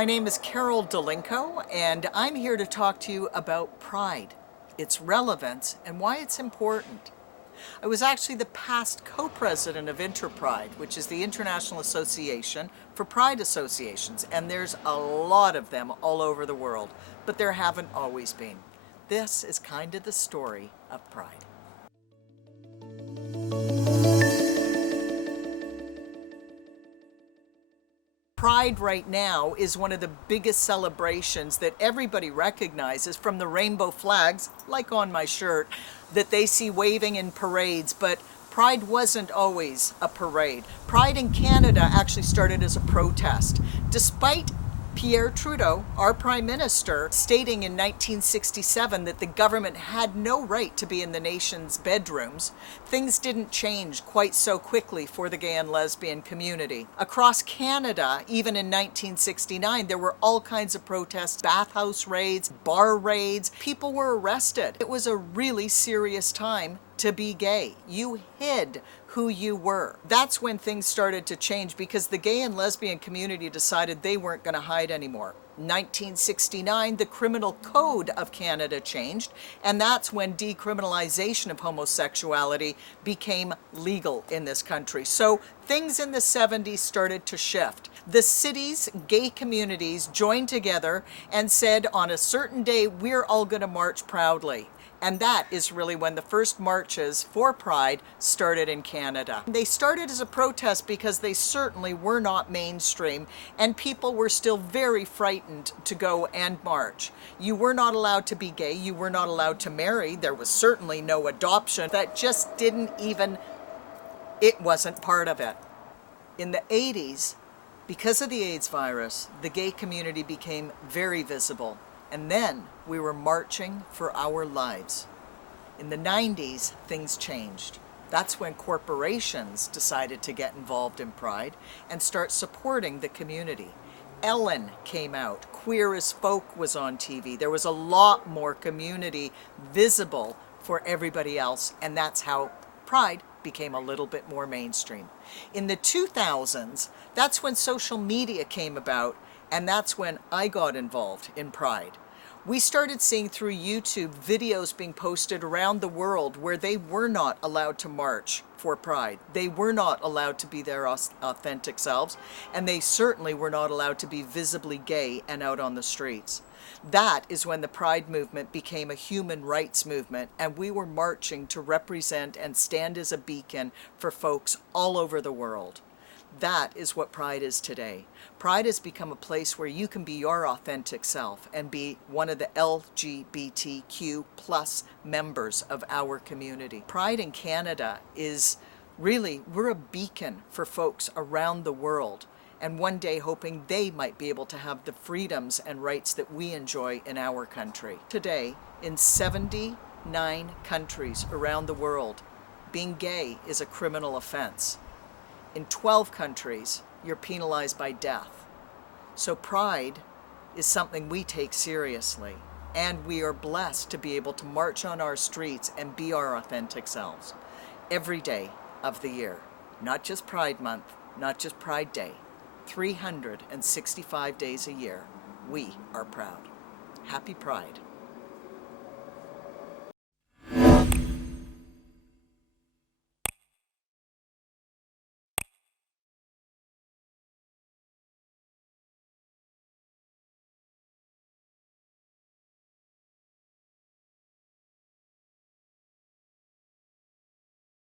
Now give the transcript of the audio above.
My name is Carol Delinko, and I'm here to talk to you about pride, its relevance, and why it's important. I was actually the past co-president of Interpride, which is the International Association for Pride Associations, and there's a lot of them all over the world, but there haven't always been. This is kind of the story of pride. Pride right now is one of the biggest celebrations that everybody recognizes, from the rainbow flags, like on my shirt, that they see waving in parades, but Pride wasn't always a parade. Pride in Canada actually started as a protest. Despite Pierre Trudeau, our Prime Minister, stating in 1967 that the government had no right to be in the nation's bedrooms, things didn't change quite so quickly for the gay and lesbian community. Across Canada, even in 1969, there were all kinds of protests, bathhouse raids, bar raids. People were arrested. It was a really serious time to be gay. You hid who you were. That's when things started to change, because the gay and lesbian community decided they weren't going to hide anymore. 1969, the Criminal Code of Canada changed, and that's when decriminalization of homosexuality became legal in this country. So things in the 70s started to shift. The city's gay communities joined together and said, on a certain day, we're all going to march proudly. And that is really when the first marches for Pride started in Canada. They started as a protest because they certainly were not mainstream, and people were still very frightened to go and march. You were not allowed to be gay, you were not allowed to marry, there was certainly no adoption. That just didn't even, it wasn't part of it. In the 80s, because of the AIDS virus, the gay community became very visible. And then we were marching for our lives. In the 90s, things changed. That's when corporations decided to get involved in Pride and start supporting the community. Ellen came out. Queer as Folk was on TV. There was a lot more community visible for everybody else, and that's how Pride became a little bit more mainstream. In the 2000s, that's when social media came about, and that's when I got involved in Pride. We started seeing through YouTube videos being posted around the world where they were not allowed to march for Pride. They were not allowed to be their authentic selves, and they certainly were not allowed to be visibly gay and out on the streets. That is when the Pride movement became a human rights movement, and we were marching to represent and stand as a beacon for folks all over the world. That is what Pride is today. Pride has become a place where you can be your authentic self and be one of the LGBTQ plus members of our community. Pride in Canada is really, we're a beacon for folks around the world, and one day hoping they might be able to have the freedoms and rights that we enjoy in our country. Today, in 79 countries around the world, being gay is a criminal offense. In 12 countries, you're penalized by death. So Pride is something we take seriously, and we are blessed to be able to march on our streets and be our authentic selves every day of the year. Not just Pride Month, not just Pride Day. 365 days a year, we are proud. Happy Pride.